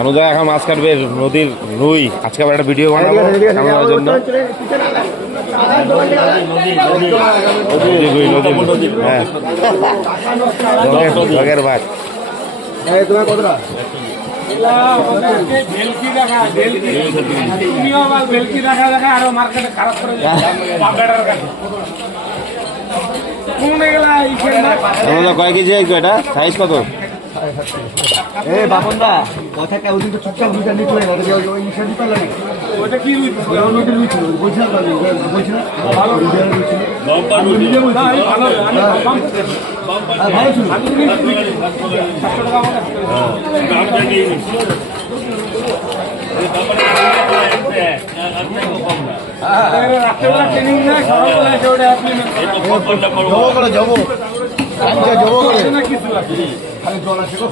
অনুদা এখন মাছ কাটবে নদীর রুই। আজকে আবার একটা ভিডিও বানাবো ক্যামেরার জন্য। হ্যাঁ জগের ভাই তোমার কতটা কয় কেজি এটা সাইজ কত? বাপনদা কথা কেউ কিন্তু চুপচাপ দুইটা নিতে হয় ওই নিশা দিতে লাগে ওটা কি বলছিলাম ভালো ছিল যাবো খালি জল আছে গো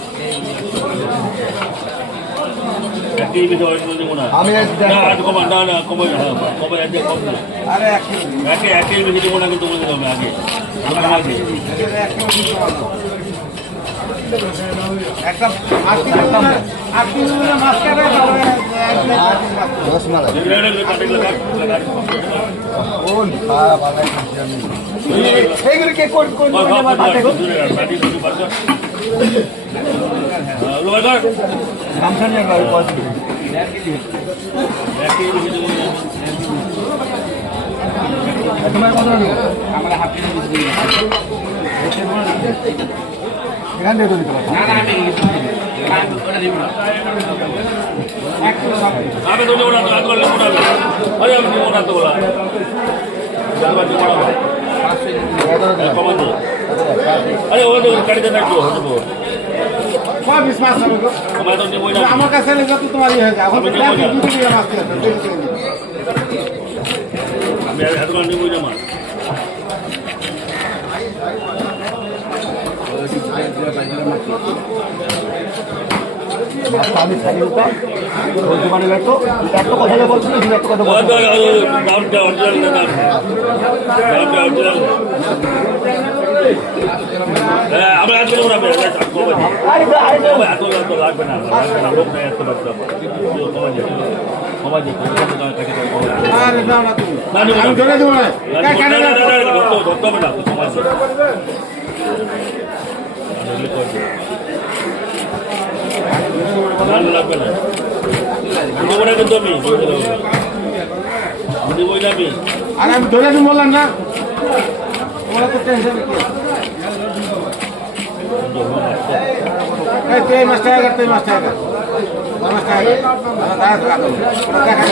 আমি আমার কাছে তোমার আমি খালি মানে একটা কথা বলছি একটা কথা আমরা লাগবে না আর আমি ধরে দিন বললাম না ওরা তো টেনশন তুই মাস টাকা তুই মাস টাকা দেখা